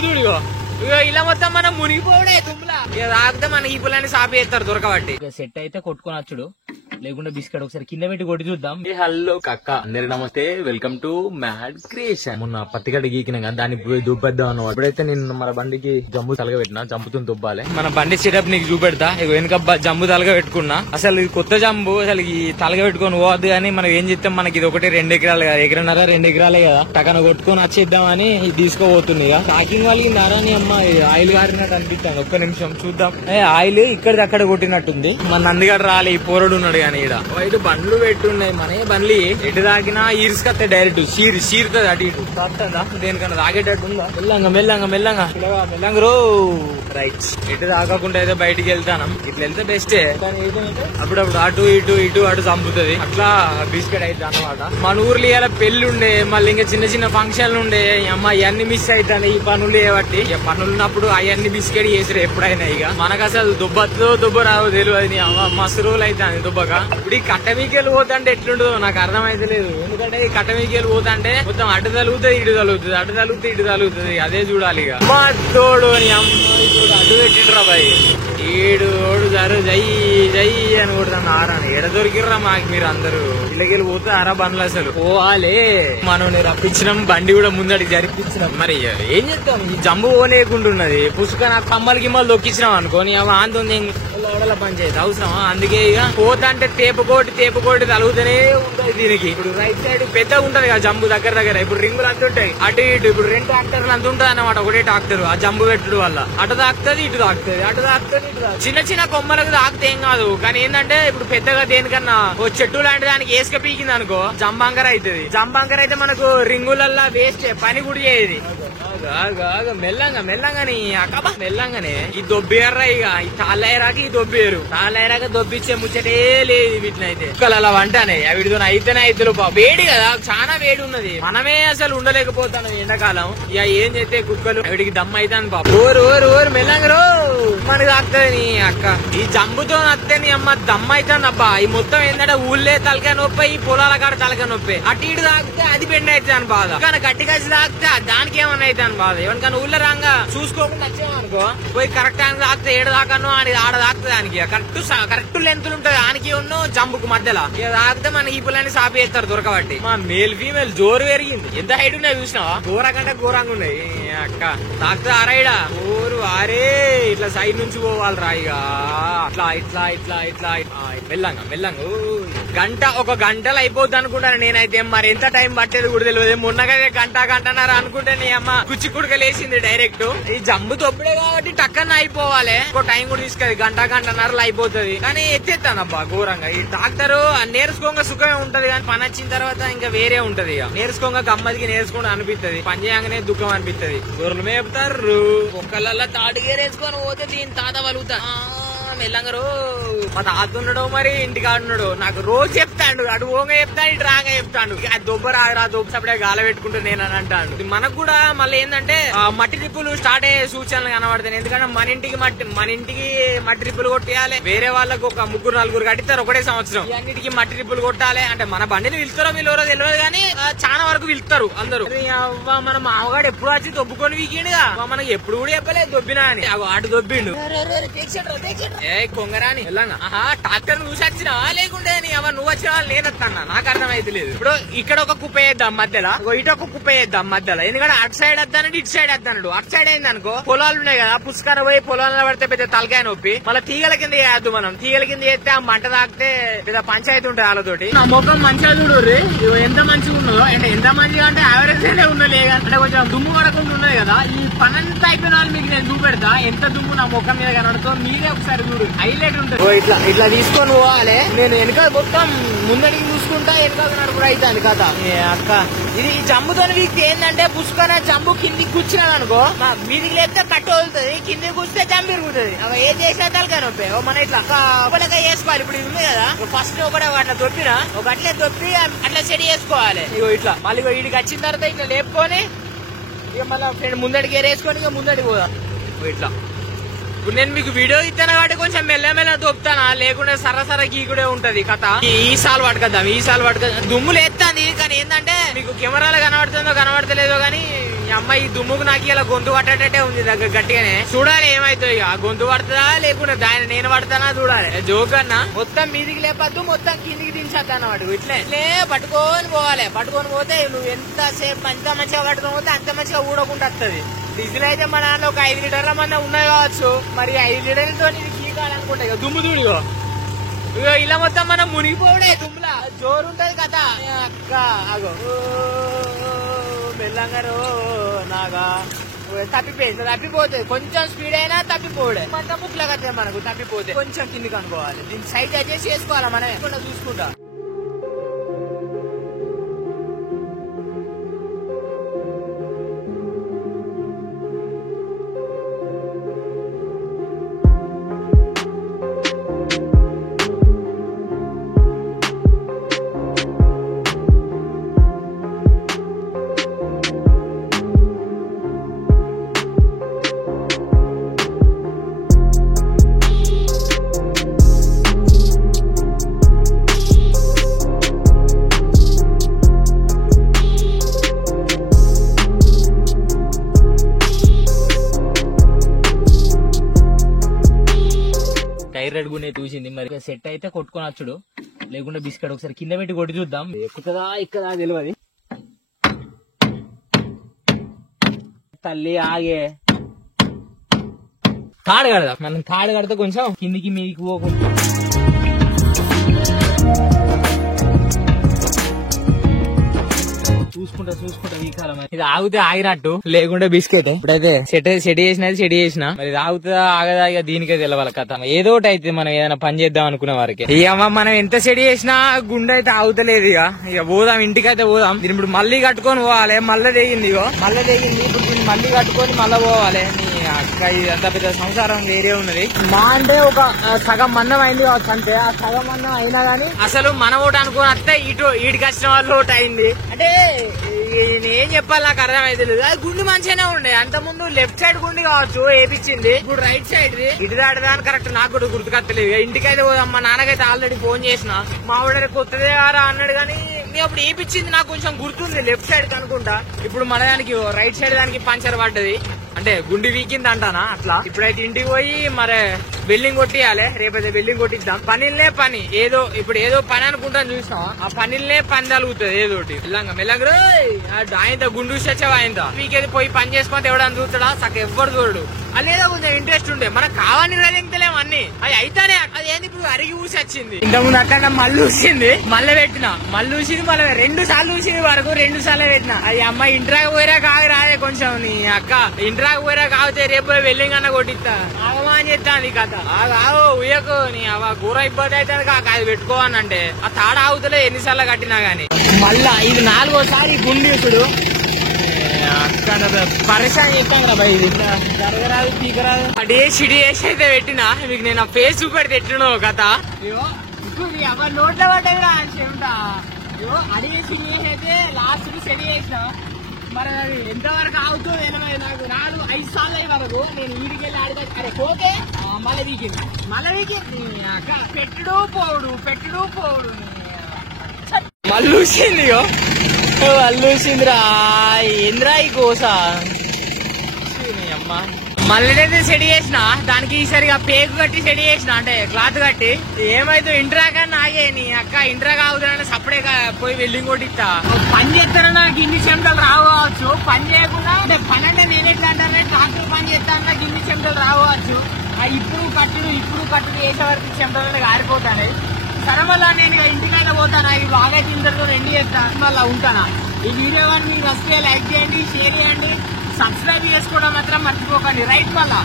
దుమ్ము చూడు ఇలా మొత్తం మనం మునిగిపోవడే దుమ్ములా తాగితే మన ఈ పుల్లని సాపి చేస్తారు దొరకబట్టి సెట్ అయితే కొట్టుకొని వచ్చుడు లేకుంటే బిస్కెట్ ఒకసారి కింద పెట్టి కొట్టి చూద్దాం. హలో కక్క అందరు నమస్తే, వెల్కమ్ టు మ్యాడ్ క్రియేషన్. మొన్న పత్తిగడ్డ గీకినా కదా దాన్ని పోయి దుబ్బేద్దాం అన్నమాట. ఇప్పుడైతే నేను మన బండికి జంబు తలగ పెట్టినా, జంబుతో దుబ్బాలి. మన బండి సెటప్ నీకు చూపెడతా. వెనుక జంబు తలగ పెట్టుకున్నా. అసలు ఇది కొత్త జంబు, అసలు ఈ తలగ పెట్టుకొని పోవద్దు కానీ మనం ఏం చేస్తాం, మనకి ఇది ఒకటి 2 ఎకరాలు కదా, 1.5-2 ఎకరాలే కదా, టకన కొట్టుకొని వచ్చేద్దామని ఇది తీసుకోబోతుంది. ఇక ప్యాకింగ్ వాళ్ళకి నారాని అమ్మ ఆయిల్ గారినట్టు అనిపిస్తాను. ఒక్క నిమిషం చూద్దాం. ఆయిల్ ఇక్కడిది అక్కడ కొట్టినట్టుంది. మన నందిగడ రాలే, ఈ పోరడు ఉన్నాడు కానీ ఇటు బండ్లు పెట్టున్నాయి. మన బండ్లు ఎటు తాగినా ఈర్చుకొస్తే డైరెక్ట్ చీరుతుంది అటు ఇటు తాగుతుందా, దేనికన్నా తాగేటట్టు ఉందా? మెల్లంగా రో రైట్. ఎటు తాగకుండా అయితే బయటికి వెళ్తాను. ఇట్లా వెళ్తే బెస్టే, కానీ అప్పుడప్పుడు అటు చంపుతుంది. అట్లా బిస్కెట్ అయితే అన్నమాట. మన ఊర్లో ఇలా పెళ్లి ఉండే, మళ్ళీ ఇంకా చిన్న ఫంక్షన్లు ఉండే. అమ్మ ఇవన్నీ మిస్ అవుతాయి ఈ పనులు చేయబట్టి. పనులు ఉన్నప్పుడు అవన్నీ బిస్కెట్ చేసారు ఎప్పుడైనా. ఇక మనకు అసలు దుబ్బ రావు తెలియదు. మస్తు రోజులు అవుతాయి దుబ్బక. ఇప్పుడు ఈ కట్టమీకెళ్ళి పోతుంటే ఎట్లుంటుందో నాకు అర్థమైతే లేదు. ఎందుకంటే ఈ కట్టమీకెళ్ళి పోతుంటే మొత్తం అటు తలుగుతుంది ఇటు తలుగుతుంది. అదే చూడాలి. ఇక మా తోడు అని అమ్మాయి చూడు అడ్డు పెట్టిండ్రా బాయ్. ఏడు జరు జై అని కొడుతాను. ఆరాని ఎడ దొరికిర్రా మాకు మీరు అందరూ. ఇళ్ళకెళ్ళి పోతారా బండ్లు అసలు పోవాలే. మనం రప్పించినాం, బండి కూడా ముందడికి జరిపించినాం. మరి ఏం చేస్తాం, ఈ జంబు పోలేకుంటున్నది. పుసుక నాకు కమ్మలు గిమ్మలు దొక్కించినాం అనుకోని ఆంతుంది పంచాయతీ అవసరమా. అందుకే ఇక పోతంటే తేపుకోటి తలుగుతూనే ఉంటది దీనికి. ఇప్పుడు రైట్ సైడ్ పెద్దగా ఉంటది కదా జంబు దగ్గర. ఇప్పుడు రింగులు అంత ఉంటాయి అటు ఇటు. ఇప్పుడు 2 ట్రాక్టర్లు అంత ఉంటది అన్నమాట. ఒకటే ట్రాక్టర్ ఆ జంబు పెట్టుడు వల్ల అటు తాకుతుంది ఇటు తాకుతుంది. చిన్న కొమ్మలకు తాకితే ఏం కాదు, కానీ ఏంటంటే ఇప్పుడు పెద్దగా దేనికన్నా ఓ చెట్టు లాంటి దానికి ఏసుక పీకింది అనుకో జంబాంకర్ అవుతుంది. జంబాంకర్ అయితే మనకు రింగులల్లా వేస్ట్ పని కూడా చేయదు. మెల్లంగానే అక్కబా మెల్లంగానే ఈ దొబ్బేర్రా. ఇక ఈ తాళ్ళయ్యరాకి ఈ దొబ్బేరు. తాళ్ళయ్యరాక దొబ్బిచ్చే ముచ్చటే లేదు వీటినైతే. కుక్కలు అలా వంటానే వీటితో అయితేనే అయితే వేడి కదా, చాలా వేడి ఉన్నది. మనమే అసలు ఉండలేకపోతాను ఎండాకాలం. ఇక ఏం చేస్తే కుక్కలు వీడికి దమ్ అవుతాను పాప. ఓరు మెల్లంగా మనకి తాకుతుంది నీ అక్క. ఈ జంబుతో అత్తే నీ అమ్మ దమ్ అవుతాను అబ్బా. ఈ మొత్తం ఏంటంటే ఊళ్ళే తలకాయ నొప్పి, ఈ పొలాల కాడ తలకాయ నొప్పి. అటు ఇటు తాకితే అది బెండ్ అవుతాను బాధ. కానీ గట్టి కలిసి తాకితే దానికి ఏమన్నా అవుతాను బాధ. ఎవరికన్నా ఊళ్ళో రాగా చూసుకోకుండా వచ్చామనుకో, పోయి కరెక్ట్ టైం తాకితే 7 దాకానో ఆడ తాకుతుంది. దానికి కరెక్ట్ లెంత్ ఉంటది దానికి ఉన్నో జంబుకు మధ్యలో. ఇక తాకితే మన ఈ పిల్లని సాపి చేస్తారు దొరకబట్టి. మా మేల్ ఫీమేల్ జోరు పెరిగింది. ఎంత హైట్ ఉన్నాయి చూసినావా, ఘోరంగా ఘోరంగా ఉన్నాయి అక్క. తాకితే ఆరైడా ఊరు ఆరే ఇట్లా సైడ్ నుంచి పోవాలి రా. ఇక ఇట్లా మెల్లంగా ఒక గంటలు అయిపోద్ది అనుకుంటాను నేనైతే. మరి ఎంత టైం పట్టేది కూడా తెలియదు. మొన్నగా గంటన్నర అనుకుంటే నీ అమ్మ కుచ్చి కుడకలేసింది డైరెక్ట్. ఈ జంబు తొప్పుడే కాబట్టి టక్కన అయిపోవాలి. ఒక టైం కూడా తీసుకెళ్ళి గంటన్నరలో అయిపోతుంది. కానీ ఎత్తేస్తాను అబ్బా ఘోరంగా. ఈ డాక్టర్ నేర్చుకోగా సుఖమే ఉంటది, కానీ పని వచ్చిన తర్వాత ఇంకా వేరే ఉంటది. ఇక నేర్చుకోగా గమ్మదికి నేర్చుకుంటూ అనిపిస్తుంది, పని చేయగానే దుఃఖం అనిపిస్తుంది. గొర్రెలు మేపుతారు, ఒక్కళ్ళ తాడుగేరేసుకొని పోతే దీని తాత వలుగుతా మెల్లంగా. మా తాత ఉన్నాడు మరి ఇంటికాడున్నాడు, నాకు రోజు చెప్తాడు. అటు ఓంగా చెప్తాడు, ఇటు రాగా చెప్తాడు. అది దొబ్బ రాదురా, దొబ్బ సపడే గాల పెట్టుకుంటూ నేను అని అంటాడు. మనకు కూడా మళ్ళీ ఏంటంటే మట్టి ట్రిప్పులు స్టార్ట్ అయ్యే సూచనలు కనబడతాయి. ఎందుకంటే మన ఇంటికి మట్టి ట్రిప్పులు కొట్టేయాలి. వేరే వాళ్ళకు ఒక 3-4 కట్టిస్తారు ఒకటే సంవత్సరం. అన్నిటికీ మట్టి ట్రిప్పులు కొట్టాలి. అంటే మన బండిని పిలుస్తారో వీళ్ళెవరో తెలియదు, కానీ చాలా వరకు పిలుస్తారు అందరూ. మన మామగాడు ఎప్పుడు వచ్చి దొబ్బుకొని వీకిండుగా, మనకి ఎప్పుడు కూడా చెప్పలేదు దొబ్బినా అని. అటు దొబ్బిండు కొంగరాని ట్రాక్టర్ చూసి వచ్చినా లేకుంటే నువ్వు వచ్చిన వాళ్ళు నేను వస్తాను, నాకు అర్థమైతే లేదు. ఇప్పుడు ఇక్కడ ఒక కుప్ప వేద్దాం మధ్యలో, ఇటు ఒక కుప్ప వేద్దాం మధ్యలో. ఎందుకంటే అటు సైడ్ వద్దానంటే ఇటు సైడ్ వద్దాడు. అటు సైడ్ అయింది అనుకో పొలాలు ఉన్నాయి కదా, పుష్కర పోయి పొలాల్లో పడితే పెద్ద తలకాయ నొప్పి. మళ్ళీ తీగల కింద వేయద్దు. మనం తీగల కింద వేస్తే ఆ మంట తాకితే పెద్ద పంచాయతీ ఉంటుంది వాళ్ళతోటి. నా ముఖం మంచిగా చూడు ఎంత మంచిగా ఉన్నదో. అంటే ఎంత మంచిగా అంటే యావరేజ్ అనే ఉన్నలే, అంటే కొంచెం దుమ్ము పడకుండా ఉన్నది కదా. ఈ పనంతా అయిపోయిన వాళ్ళు మీకు నేను చూపెడతా ఎంత దుమ్ము నా ముఖం మీద కనబడుతో. మీరే ఒకసారి చూడు, హైలైట్ ఉంటుంది. ఇట్లా తీసుకొని పోవాలి. నేను వెనక మొత్తం ముందడికి చూసుకుంటా, వెనక నడుపుడు అవుతాను కథ అక్క. ఇది జంబుతో వీక్తి ఏంటంటే పుష్కర జంబు కిందికి కూర్చున్నాను అనుకో, మీదికి లేస్తే కట్టు వదులుతుంది, కిందికి కూర్చుంటే జంబు ఇరుగుతుంది. ఏం చేసినా తలకాయ నొప్పి. మన ఇట్లా ఒకటిగా చేసుకోవాలి. ఇప్పుడు ఇది ఉంది కదా, ఫస్ట్ ఒకటే అట్లా దొప్పినా ఒక అట్లే దొప్పి అట్లా సెడి చేసుకోవాలి. ఇట్లా మళ్ళీ వీడికి వచ్చిన తర్వాత ఇట్లా లేపుకొని ఇక మళ్ళీ ముందడికి ఏరేసుకొని ఇక ముందడికి పోదాం. ఇట్లా ఇప్పుడు నేను మీకు వీడియో ఇస్తాను కాబట్టి కొంచెం మెల్లమెల్ల దొప్పుతానా, లేకుంటే సరసర గీకుడే ఉంటది కథ. ఈ సాల్ పట్టుకొద్దాం. దుమ్ములు ఎత్తాంది, కానీ ఏంటంటే మీకు కెమెరాలో కనబడుతుందో కనబడతలేదో కానీ అమ్మ ఈ దుమ్ముకు నాకు ఇలా గొంతు పట్టేటట్టే ఉంది దగ్గర గట్టిగానే. చూడాలి ఏమైతే ఇక గొంతు పడుతుందా లేకుండా దాన్ని నేను పడతానా చూడాలి. జోక్ అన్న మొత్తం మీదికి లేపద్దు, మొత్తం కిందికి దించేద్దా అన్నమాట. ఇట్లే పట్టుకొని పోవాలి. పట్టుకొని పోతే నువ్వు ఎంత సేపు ఎంత మంచిగా పట్టుకొని పోతే అంత మంచిగా ఊడకుండా వస్తుంది. డీజిల్ అయితే మన దాంట్లో ఒక 5 లీటర్ల మంది ఉన్నాయి కావచ్చు. మరి 5 లీటర్లతో ఇది కీకాలనుకుంటా. ఇక దుమ్ము చూడు ఇగో ఇలా మొత్తం మనం మునిగిపోవడే దుమ్ములా. జోరుంటది కదా అక్క. అగో మెల్లంగారో నాగా తప్పిపోతుంది. కొంచెం స్పీడ్ అయినా తప్పిపోవడే. మొత్తం ముక్కులా కదా మనకు తప్పిపోతే కొంచెం కిందికి అనుకోవాలి. దీన్ని సైజ్ అడ్జస్ట్ చేసుకోవాలా మనం చూసుకుంటా. టైర్ అడుగునే చూసింది. మరి సెట్ అయితే కొట్టుకొని వచ్చుడు, లేకుంటే బిస్కెట్ ఒకసారి కింద పెట్టి కొట్టి చూద్దాం. ఎక్కుతుందా ఇక్కడ తెలియదు. తల్లి ఆగే తాడు కడదాం. మనం తాడు కడితే కొంచెం కిందికి మీదికి పోకుండా చూసుకుంటా ఈ కాలం. ఇది ఆగితే ఆగినట్టు, లేకుంటే బిస్కెట్. ఇప్పుడైతే సెట్ చేసినది సెట్ చేసిన. మరి ఇది ఆగుతుందా ఆగదా ఇక దీనికే తెలవాలి కథ. ఏదో ఒకటి అయితే మనం ఏదైనా పని చేద్దాం అనుకునే వారికి. ఇక మనం ఎంత సెట్ చేసినా గుండె అయితే ఆగుతలేదు. ఇక పోదాం, ఇంటికైతే పోదాం. దీని ఇప్పుడు మళ్ళీ కట్టుకొని పోవాలి. మళ్ళీ తెగింది ఇప్పుడు దీన్ని మళ్ళీ కట్టుకొని మళ్ళీ పోవాలి. అక్క ఇదంతా పెద్ద సంసారం వేరే ఉన్నది. మా అంటే ఒక సగం మందం అయింది కావచ్చు అంతే. ఆ సగం మందం అయినా గానీ అసలు మన ఒకటి అనుకుని వస్తే ఈడికి వచ్చిన వాళ్ళు ఒకటి అయింది. అంటే నేనేం చెప్పాలి నాకు అర్థమైతే లేదు. అది గుండు మంచిగానే ఉండే. అంత ముందు లెఫ్ట్ సైడ్ గుండి కావచ్చు వేపించింది. ఇప్పుడు రైట్ సైడ్ ఇటు దాటిదాని కరెక్ట్ నాకు కూడా గుర్తుకత్తలేదు. ఇంటికైతే పోదాం. మా నాన్నకైతే ఆల్రెడీ ఫోన్ చేసిన. మా ఆవిడ కొత్తదే గారా అన్నాడు గానీ నేను అప్పుడు వేపించింది నాకు కొంచెం గుర్తుంది లెఫ్ట్ సైడ్ అనుకుంటా. ఇప్పుడు మన దానికి రైట్ సైడ్ దానికి పంచర్ పడ్డది. అంటే గుండి వీకింది అంటానా అట్లా. ఇప్పుడైతే ఇంటికి పోయి మరి బిల్డింగ్ కొట్టియాలి. రేపైతే బిల్డింగ్ కొట్టిద్దాం. పనిలే పని ఏదో ఇప్పుడు ఏదో పని అనుకుంటాను చూసినా. ఆ పనిలే పని తలుగుతుంది ఏదోటి. మెల్లంగా ఆయన గుండు వచ్చావు ఆయన వీకేది పోయి పని చేసుకుంటే ఎవడని చూస్తాడా సక్క ఎవ్వరు చూడు. అదేదో కొంచెం ఇంట్రెస్ట్ ఉండే. మనకు కావాలని రదింతలేము అన్ని. అది అయితేనే అది ఏంది ఇప్పుడు అరిగి ఊసి వచ్చింది. ఇంతకుముందు అక్కడ మళ్ళీ ఊసింది. మళ్ళీ పెట్టిన మళ్ళీ ఊసింది. మళ్ళీ 2 సార్లు ఊసింది వరకు 2 సార్లు పెట్టిన. అది అమ్మాయి ఇంట్రాకి పోయిరా కాదు రాదే కొంచెం నీ అక్క ఇంట్రాకి పోయిరా కాగితే రేపు వెల్లింగ్ అన్న కొట్టిస్తా ఆగమా అని చెప్తాను కథ. ఆగు ఉయ్యకు నీ అవ కూర ఇబ్బంది అవుతుంది కాక అది పెట్టుకోవాలంటే ఆ తాడ ఆగుతలే ఎన్నిసార్లు కట్టినా గానీ. మళ్ళా ఇది 4వ గుండి ఇప్పుడు అక్కడ పరిశాన్ చెప్పాం కదా భయ్. ఇది జరగరాదు పీకరాదు అడే సిడి వేసి అయితే పెట్టినా. మీకు నేను ఫేస్ చూపెడితే ఎట్లునో కథ. ఎవరి నోట్లో పడ్డది రా అని చెప్తా. అడిగేసి అయితే లాస్ట్ సెడి చేసిన. మరి అది ఎంతవరకు ఆగుతుంది నాకు 4-5 సార్లు అయ్యే వరకు నేను వీడికి వెళ్ళి ఆడితే అరే పోతే మళ్ళీ వీకింది అక్క. పెట్టుడు పోవుడు మళ్ళూసింది. మళ్ళూసిందిరా ఏంద్రా ఈ కోస. అమ్మా మళ్ళీ సెడి చేసిన దానికి ఈసారిగా పేకు కట్టి సెడి చేసిన. అంటే క్లాత్ కట్టి ఏమైతే ఇంట్రాగా నాగే నీ అక్క ఇంట్రాగా అవుతానని సపడే పోయి వెల్డింగ్ కొట్టిస్తా. పని చేస్తానని నాకు ఇన్ని చెమటలు రావచ్చు. పని చేయకుండా అంటే పని అంటే నేను ఎట్లా అంటారంటే ట్రాక్టర్ పని చేస్తాను నాకు ఇన్ని చెమటలు రావచ్చు. ఇప్పుడు కట్టుడు వేసే వరకు చెమటలు ఆరిపోతాను. సరే మళ్ళా నేను ఇంటికైనా పోతానా. ఈ బాగా ఇంటర్తో 2 చేస్తాను మళ్ళా ఉంటానా. ఈ వీడియో మీరు వస్తే లైక్ చేయండి, షేర్ చేయండి, సబ్స్క్రైబ్ చేసుకోవడం మాత్రం మర్చిపోకండి. రైట్ మళ్ళా